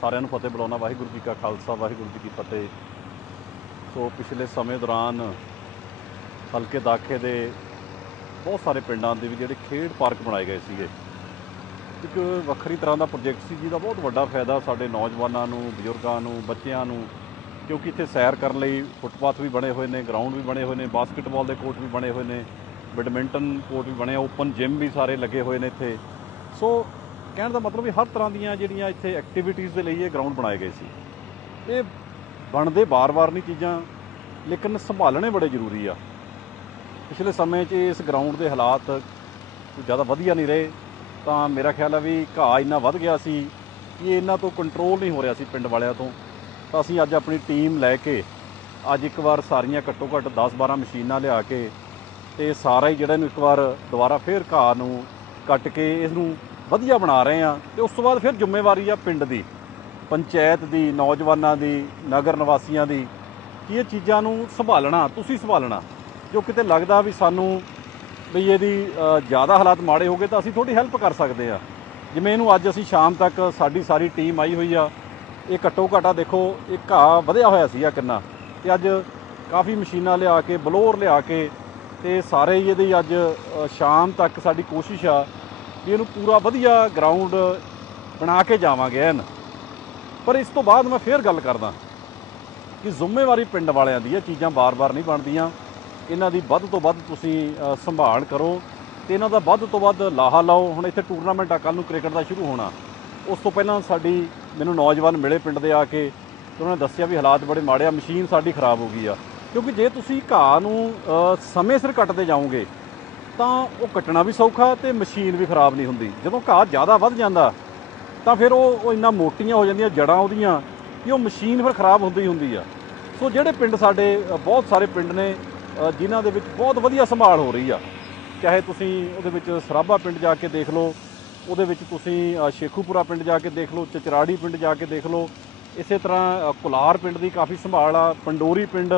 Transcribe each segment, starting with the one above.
ਸਾਰਿਆਂ ਨੂੰ ਫਤਿਹ ਬੁਲਾਉਣਾ ਵਾਹਿਗੁਰੂ ਜੀ ਕਾ ਖਾਲਸਾ, ਵਾਹਿਗੁਰੂ ਜੀ ਕੀ ਫਤਿਹ। ਸੋ ਪਿਛਲੇ ਸਮੇਂ ਦੌਰਾਨ ਹਲਕੇ ਦਾਖੇ ਦੇ ਬਹੁਤ ਸਾਰੇ ਪਿੰਡਾਂ ਦੇ ਵੀ ਜਿਹੜੇ ਖੇਡ ਪਾਰਕ ਬਣਾਏ ਗਏ ਸੀਗੇ। ਇੱਕ ਵੱਖਰੀ ਤਰ੍ਹਾਂ ਦਾ ਪ੍ਰੋਜੈਕਟ ਸੀ ਜਿਹਦਾ ਬਹੁਤ ਵੱਡਾ ਫਾਇਦਾ ਸਾਡੇ ਨੌਜਵਾਨਾਂ ਨੂੰ, ਬਜ਼ੁਰਗਾਂ ਨੂੰ, ਬੱਚਿਆਂ ਨੂੰ, ਕਿਉਂਕਿ ਇੱਥੇ ਸੈਰ ਕਰਨ ਲਈ ਫੁੱਟਪਾਥ ਵੀ ਬਣੇ ਹੋਏ ਨੇ, ਗਰਾਊਂਡ ਵੀ ਬਣੇ ਹੋਏ ਨੇ, ਬਾਸਕਟਬਾਲ ਦੇ ਕੋਰਟ ਵੀ ਬਣੇ ਹੋਏ ਨੇ, ਬੈਡਮਿੰਟਨ ਕੋਰਟ ਵੀ ਬਣੇ ਓਪਨ ਜਿਮ ਵੀ ਸਾਰੇ ਲੱਗੇ ਹੋਏ ਨੇ ਇੱਥੇ। ਸੋ ਕਹਿਣ ਦਾ ਮਤਲਬ ਵੀ ਹਰ ਤਰ੍ਹਾਂ ਦੀਆਂ ਜਿਹੜੀਆਂ ਇੱਥੇ ਐਕਟੀਵਿਟੀਜ਼ ਦੇ ਲਈ ਇਹ ਗਰਾਊਂਡ ਬਣਾਏ ਗਏ ਸੀ। ਇਹ ਬਣਦੇ ਬਾਰ-ਬਾਰ ਨਹੀਂ ਚੀਜ਼ਾਂ, ਲੇਕਿਨ ਸੰਭਾਲਣੇ ਬੜੇ ਜ਼ਰੂਰੀ ਆ। ਪਿਛਲੇ ਸਮੇਂ 'ਚ ਇਸ ਗਰਾਊਂਡ ਦੇ ਹਾਲਾਤ ਜ਼ਿਆਦਾ ਵਧੀਆ ਨਹੀਂ ਰਹੇ। ਤਾਂ ਮੇਰਾ ਖਿਆਲ ਆ ਵੀ ਘਾਹ ਇੰਨਾ ਵੱਧ ਗਿਆ ਸੀ ਕਿ ਇਹਨਾਂ ਤੋਂ ਕੰਟਰੋਲ ਨਹੀਂ ਹੋ ਰਿਹਾ ਸੀ ਪਿੰਡ ਵਾਲਿਆਂ ਤੋਂ। ਤਾਂ ਅਸੀਂ ਅੱਜ ਆਪਣੀ ਟੀਮ ਲੈ ਕੇ ਅੱਜ ਇੱਕ ਵਾਰ ਸਾਰੀਆਂ ਘੱਟੋ ਘੱਟ 10-12 ਮਸ਼ੀਨਾਂ ਲਿਆ ਕੇ ਤੇ ਸਾਰਾ ਹੀ ਜਿਹੜਾ ਇਹਨੂੰ ਇੱਕ ਵਾਰ ਦੁਬਾਰਾ ਫੇਰ ਘਾਹ ਨੂੰ ਕੱਟ ਕੇ ਇਸ ਨੂੰ ਵਧੀਆ ਬਣਾ ਰਹੇ ਆ ਤੇ ਉਸ ਤੋਂ ਬਾਅਦ ਫਿਰ ਜ਼ਿੰਮੇਵਾਰੀ ਆ ਪਿੰਡ ਦੀ, ਪੰਚਾਇਤ ਦੀ, ਨੌਜਵਾਨਾਂ ਦੀ, ਨਗਰ ਨਿਵਾਸੀਆਂ ਦੀ ਕਿ ਇਹ ਚੀਜ਼ਾਂ ਨੂੰ ਸੰਭਾਲਣਾ, ਤੁਸੀਂ ਸੰਭਾਲਣਾ। ਜੋ ਕਿਤੇ ਲੱਗਦਾ ਵੀ ਸਾਨੂੰ ਵੀ ਇਹਦੀ ਜ਼ਿਆਦਾ ਹਾਲਾਤ ਮਾੜੇ ਹੋ ਗਏ ਤਾਂ ਅਸੀਂ ਥੋੜੀ ਹੈਲਪ ਕਰ ਸਕਦੇ ਆ ਜਿਵੇਂ ਇਹਨੂੰ ਅੱਜ ਅਸੀਂ ਸ਼ਾਮ ਤੱਕ ਸਾਡੀ ਸਾਰੀ ਟੀਮ ਆਈ ਹੋਈ ਆ, ਇਹ ਘੱਟੋ ਘਾਟਾ ਦੇਖੋ, ਇਹ ਘਾਹ ਵਧਿਆ ਹੋਇਆ ਸੀ ਆ ਕਿੰਨਾ। ਤੇ ਅੱਜ ਕਾਫੀ ਮਸ਼ੀਨਾਂ ਲਿਆ ਕੇ, ਬਲੋਰ ਲਿਆ ਕੇ ਤੇ ਸਾਰੇ ਹੀ ਇਹਦੀ ਅੱਜ ਸ਼ਾਮ ਤੱਕ ਸਾਡੀ ਕੋਸ਼ਿਸ਼ ਆ ਵੀ ਇਹਨੂੰ ਪੂਰਾ ਵਧੀਆ ਗਰਾਊਂਡ ਬਣਾ ਕੇ ਜਾਵਾਂਗੇ ਐਨ। ਪਰ ਇਸ ਤੋਂ ਬਾਅਦ ਮੈਂ ਫੇਰ ਗੱਲ ਕਰਦਾ ਕਿ ਜ਼ਿੰਮੇਵਾਰੀ ਪਿੰਡ ਵਾਲਿਆਂ ਦੀ ਹੈ, ਚੀਜ਼ਾਂ ਬਾਰ-ਬਾਰ ਨਹੀਂ ਬਣਦੀਆਂ। ਇਹਨਾਂ ਦੀ ਵੱਧ ਤੋਂ ਵੱਧ ਤੁਸੀਂ ਸੰਭਾਲ ਕਰੋ ਤੇ ਇਹਨਾਂ ਦਾ ਵੱਧ ਤੋਂ ਵੱਧ ਲਾਹਾ ਲਾਓ। ਹੁਣ ਇੱਥੇ ਟੂਰਨਾਮੈਂਟ ਆ ਕੱਲ ਨੂੰ ਕ੍ਰਿਕਟ ਦਾ ਸ਼ੁਰੂ ਹੋਣਾ। ਉਸ ਤੋਂ ਪਹਿਲਾਂ ਸਾਡੀ, ਮੈਨੂੰ ਨੌਜਵਾਨ ਮਿਲੇ ਪਿੰਡ ਦੇ ਆ ਕੇ ਤੇ ਉਹਨਾਂ ਨੇ ਦੱਸਿਆ ਵੀ ਹਾਲਾਤ ਬੜੇ ਮਾੜੇ ਆ, ਮਸ਼ੀਨ ਸਾਡੀ ਖਰਾਬ ਹੋ ਗਈ ਆ। ਕਿਉਂਕਿ ਜੇ ਤੁਸੀਂ ਘਾਹ ਨੂੰ ਸਮੇਂ ਸਿਰ ਕੱਟਦੇ ਜਾਓਗੇ ਤਾਂ ਉਹ ਕੱਟਣਾ ਵੀ ਸੌਖਾ ਤੇ ਮਸ਼ੀਨ ਵੀ ਖਰਾਬ ਨਹੀਂ ਹੁੰਦੀ। ਜਦੋਂ ਘਾਹ ਜ਼ਿਆਦਾ ਵੱਧ ਜਾਂਦਾ, ਤਾਂ ਫਿਰ ਉਹ ਉਹ ਇੰਨਾ ਮੋਟੀਆਂ ਹੋ ਜਾਂਦੀਆਂ, ਜੜਾਂ ਉਹਦੀਆਂ ਕਿ ਉਹ ਮਸ਼ੀਨ ਫਿਰ ਖਰਾਬ ਹੁੰਦੀ ਹੁੰਦੀ ਆ। ਸੋ ਜਿਹੜੇ ਪਿੰਡ ਸਾਡੇ, ਬਹੁਤ ਸਾਰੇ ਪਿੰਡ ਨੇ ਜਿਨ੍ਹਾਂ ਦੇ ਵਿੱਚ ਬਹੁਤ ਵਧੀਆ ਸੰਭਾਲ ਹੋ ਰਹੀ ਆ। ਚਾਹੇ ਤੁਸੀਂ ਉਹਦੇ ਵਿੱਚ ਸਰਾਭਾ ਪਿੰਡ ਜਾ ਕੇ ਦੇਖ ਲਓ, ਉਹਦੇ ਵਿੱਚ ਤੁਸੀਂ ਸ਼ੇਖੂਪੁਰਾ ਪਿੰਡ ਜਾ ਕੇ ਦੇਖ ਲਓ, ਚਚਰਾੜੀ ਪਿੰਡ ਜਾ ਕੇ ਦੇਖ ਲਓ, ਇਸੇ ਤਰ੍ਹਾਂ ਕੁਲਾਰ ਪਿੰਡ ਦੀ ਕਾਫੀ ਸੰਭਾਲ ਆ, ਪੰਡੋਰੀ ਪਿੰਡ,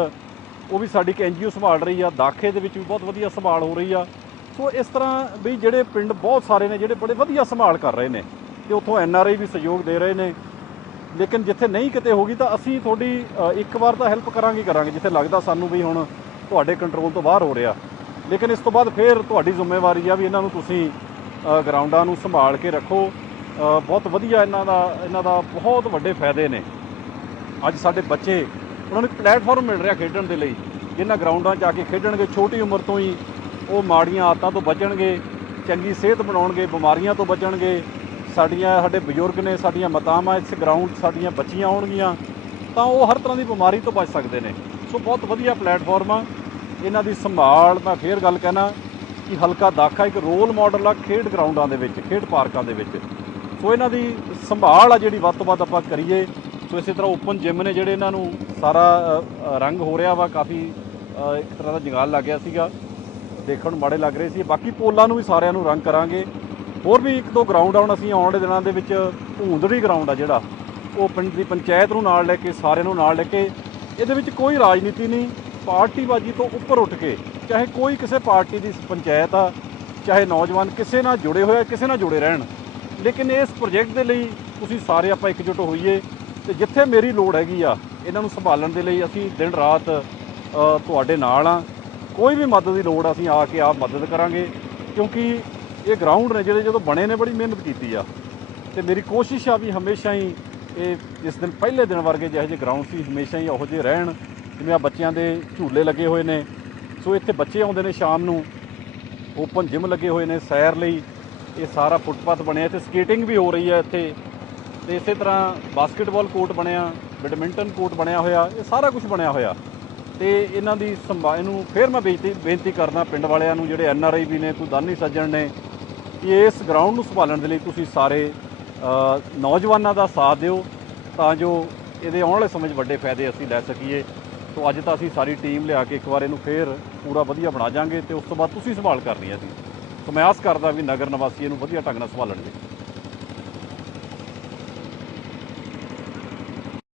ਉਹ ਵੀ ਸਾਡੀ ਇੱਕ ਐਨਜੀਓ ਸੰਭਾਲ ਰਹੀ ਆ, ਦਾਖੇ ਦੇ ਵਿੱਚ ਵੀ ਬਹੁਤ ਵਧੀਆ ਸੰਭਾਲ ਹੋ ਰਹੀ ਆ। ਸੋ ਇਸ ਤਰ੍ਹਾਂ ਵੀ ਜਿਹੜੇ ਪਿੰਡ ਬਹੁਤ ਸਾਰੇ ਨੇ ਜਿਹੜੇ ਬੜੇ ਵਧੀਆ ਸੰਭਾਲ ਕਰ ਰਹੇ ਨੇ ਤੇ ਉੱਥੋਂ ਐੱਨ ਆਰ ਆਈ ਵੀ ਸਹਿਯੋਗ ਦੇ ਰਹੇ ਨੇ। ਲੇਕਿਨ ਜਿੱਥੇ ਨਹੀਂ ਕਿਤੇ ਹੋਗੀ ਤਾਂ ਅਸੀਂ ਤੁਹਾਡੀ ਇੱਕ ਵਾਰ ਤਾਂ ਹੈਲਪ ਕਰਾਂਗੇ ਕਰਾਂਗੇ, ਜਿੱਥੇ ਲੱਗਦਾ ਸਾਨੂੰ ਵੀ ਹੁਣ ਤੁਹਾਡੇ ਕੰਟਰੋਲ ਤੋਂ ਬਾਹਰ ਹੋ ਰਿਹਾ। ਲੇਕਿਨ ਇਸ ਤੋਂ ਬਾਅਦ ਫਿਰ ਤੁਹਾਡੀ ਜ਼ਿੰਮੇਵਾਰੀ ਆ ਵੀ ਇਹਨਾਂ ਨੂੰ ਤੁਸੀਂ ਗਰਾਊਂਡਾਂ ਨੂੰ ਸੰਭਾਲ ਕੇ ਰੱਖੋ। ਬਹੁਤ ਵਧੀਆ ਇਹਨਾਂ ਦਾ ਇਹਨਾਂ ਦਾ ਬਹੁਤ ਵੱਡੇ ਫਾਇਦੇ ਨੇ। ਅੱਜ ਸਾਡੇ ਬੱਚੇ, ਉਹਨਾਂ ਨੂੰ ਪਲੇਟਫਾਰਮ ਮਿਲ ਰਿਹਾ ਖੇਡਣ ਦੇ ਲਈ ਜਿਨ੍ਹਾਂ ਗਰਾਊਂਡਾਂ 'ਚ ਆ ਕੇ ਖੇਡਣਗੇ, ਛੋਟੀ ਉਮਰ ਤੋਂ ਹੀ ਉਹ ਮਾੜੀਆਂ ਆਦਤਾਂ ਤੋਂ ਬਚਣਗੇ, ਚੰਗੀ ਸਿਹਤ ਬਣਾਉਣਗੇ, ਬਿਮਾਰੀਆਂ ਤੋਂ ਬਚਣਗੇ। ਸਾਡੀਆਂ ਸਾਡੇ ਬਜ਼ੁਰਗ ਨੇ, ਸਾਡੀਆਂ ਮਾਤਾਵਾਂ ਇਸ ਗਰਾਊਂਡ 'ਚ ਸਾਡੀਆਂ ਬੱਚੀਆਂ ਆਉਣਗੀਆਂ, ਤਾਂ ਉਹ ਹਰ ਤਰ੍ਹਾਂ ਦੀ ਬਿਮਾਰੀ ਤੋਂ ਬਚ ਸਕਦੇ ਨੇ। ਸੋ ਬਹੁਤ ਵਧੀਆ ਪਲੇਟਫਾਰਮ ਆ। ਇਹਨਾਂ ਦੀ ਸੰਭਾਲ ਮੈਂ ਫੇਰ ਗੱਲ ਕਹਿਣਾ ਕਿ ਹਲਕਾ ਦਾਖਾ ਇੱਕ ਰੋਲ ਮਾਡਲ ਆ ਖੇਡ ਗਰਾਊਂਡਾਂ ਦੇ ਵਿੱਚ, ਖੇਡ ਪਾਰਕਾਂ ਦੇ ਵਿੱਚ। ਸੋ ਇਹਨਾਂ ਦੀ ਸੰਭਾਲ ਆ ਜਿਹੜੀ ਵੱਧ ਤੋਂ ਵੱਧ ਆਪਾਂ ਕਰੀਏ। ਸੋ ਇਸੇ ਤਰ੍ਹਾਂ ਓਪਨ ਜਿਮ ਨੇ ਜਿਹੜੇ ਇਹਨਾਂ ਨੂੰ ਸਾਰਾ ਰੰਗ ਹੋ ਰਿਹਾ ਵਾ, ਕਾਫੀ ਇੱਕ ਤਰ੍ਹਾਂ ਦਾ ਜੰਗਾਲ ਲੱਗ ਗਿਆ ਸੀਗਾ। ਦੇਖਣ ਨੂੰ ਮਾੜੇ ਲੱਗ ਰਹੇ ਸੀ। ਬਾਕੀ ਪੋਲਾਂ ਨੂੰ ਵੀ ਸਾਰਿਆਂ ਨੂੰ ਰੰਗ ਕਰਾਂਗੇ। ਹੋਰ ਵੀ ਇੱਕ ਦੋ ਗਰਾਊਂਡ ਆ, ਹੁਣ ਅਸੀਂ ਆਉਣ ਵਾਲੇ ਦਿਨਾਂ ਦੇ ਵਿੱਚ ਭੂੰਦੜੀ ਗਰਾਊਂਡ ਆ ਜਿਹੜਾ, ਉਹ ਪਿੰਡ ਦੀ ਪੰਚਾਇਤ ਨੂੰ ਨਾਲ ਲੈ ਕੇ, ਸਾਰਿਆਂ ਨੂੰ ਨਾਲ ਲੈ ਕੇ, ਇਹਦੇ ਵਿੱਚ ਕੋਈ ਰਾਜਨੀਤੀ ਨਹੀਂ। ਪਾਰਟੀਬਾਜ਼ੀ ਤੋਂ ਉੱਪਰ ਉੱਠ ਕੇ, ਚਾਹੇ ਕੋਈ ਕਿਸੇ ਪਾਰਟੀ ਦੀ ਪੰਚਾਇਤ ਆ, ਚਾਹੇ ਨੌਜਵਾਨ ਕਿਸੇ ਨਾਲ ਜੁੜੇ ਹੋਏ ਆ, ਕਿਸੇ ਨਾਲ ਜੁੜੇ ਰਹਿਣ। ਲੇਕਿਨ ਇਸ ਪ੍ਰੋਜੈਕਟ ਦੇ ਲਈ ਤੁਸੀਂ ਸਾਰੇ ਆਪਾਂ ਇਕਜੁੱਟ ਹੋਈਏ ਤੇ ਜਿੱਥੇ ਮੇਰੀ ਲੋੜ ਹੈਗੀ ਆ, ਇਹਨਾਂ ਨੂੰ ਸੰਭਾਲਣ ਦੇ ਲਈ ਅਸੀਂ ਦਿਨ ਰਾਤ ਤੁਹਾਡੇ ਨਾਲ ਆ। ਕੋਈ ਵੀ ਮਦਦ ਦੀ ਲੋੜ ਅਸੀਂ ਆ ਕੇ ਆਪ ਮਦਦ ਕਰਾਂਗੇ। ਕਿਉਂਕਿ ਇਹ ਗਰਾਊਂਡ ਨੇ ਜਿਹੜੇ ਜਦੋਂ ਬਣੇ ਨੇ, ਬੜੀ ਮਿਹਨਤ ਕੀਤੀ ਆ। ਤੇ ਮੇਰੀ ਕੋਸ਼ਿਸ਼ ਆ ਵੀ ਹਮੇਸ਼ਾ ਹੀ ਇਹ ਇਸ ਦਿਨ ਪਹਿਲੇ ਦਿਨ ਵਰਗੇ ਜਿਹੋ ਜਿਹੇ ਗਰਾਊਂਡ ਸੀ, ਹਮੇਸ਼ਾ ਹੀ ਉਹੋ ਜਿਹੇ ਰਹਿਣ। ਜਿਵੇਂ ਆ ਬੱਚਿਆਂ ਦੇ ਝੂਲੇ ਲੱਗੇ ਹੋਏ ਨੇ। ਸੋ ਇੱਥੇ ਬੱਚੇ ਆਉਂਦੇ ਨੇ ਸ਼ਾਮ ਨੂੰ। ਓਪਨ ਜਿਮ ਲੱਗੇ ਹੋਏ ਨੇ ਸੈਰ ਲਈ। ਇਹ ਸਾਰਾ ਫੁੱਟਪਾਥ ਬਣਿਆ। ਤੇ ਸਕੇਟਿੰਗ ਵੀ ਹੋ ਰਹੀ ਹੈ ਇੱਥੇ। ਤੇ ਇਸੇ ਤਰ੍ਹਾਂ ਬਾਸਕਟਬਾਲ ਕੋਰਟ ਬਣਿਆ ਬੈਡਮਿੰਟਨ ਕੋਰਟ ਬਣਿਆ ਹੋਇਆ। ਇਹ ਸਾਰਾ ਕੁਝ ਬਣਿਆ ਹੋਇਆ। ਤੇ ਇਹਨਾਂ ਦੀ ਸੰਭਾ, ਇਹਨੂੰ ਫਿਰ ਮੈਂ ਬੇਨਤੀ ਬੇਨਤੀ ਕਰਦਾ ਪਿੰਡ ਵਾਲਿਆਂ ਨੂੰ, ਜਿਹੜੇ ਐਨ ਆਰ ਆਈ ਵੀ ਨੇ, ਕੋਈ ਦਾਨੀ ਸੱਜਣ ਨੇ, ਕਿ ਇਸ ਗਰਾਊਂਡ ਨੂੰ ਸੰਭਾਲਣ ਦੇ ਲਈ ਤੁਸੀਂ ਸਾਰੇ ਨੌਜਵਾਨਾਂ ਦਾ ਸਾਥ ਦਿਓ, ਤਾਂ ਜੋ ਇਹਦੇ ਆਉਣ ਵਾਲੇ ਸਮੇਂ 'ਚ ਵੱਡੇ ਫਾਇਦੇ ਅਸੀਂ ਲੈ ਸਕੀਏ। ਸੋ ਅੱਜ ਤਾਂ ਅਸੀਂ ਸਾਰੀ ਟੀਮ ਲਿਆ ਕੇ ਇੱਕ ਵਾਰ ਇਹਨੂੰ ਫੇਰ ਪੂਰਾ ਵਧੀਆ ਬਣਾ ਜਾਾਂਗੇ ਤੇ ਉਸ ਤੋਂ ਬਾਅਦ ਤੁਸੀਂ ਸੰਭਾਲ ਕਰਨੀ ਹੈ ਜੀ ਸੋ ਮੈਂ ਆਸ ਕਰਦਾ ਵੀ ਨਗਰ ਨਿਵਾਸੀ ਇਹਨੂੰ ਵਧੀਆ ਢੰਗ ਨਾਲ ਸੰਭਾਲਣਗੇ।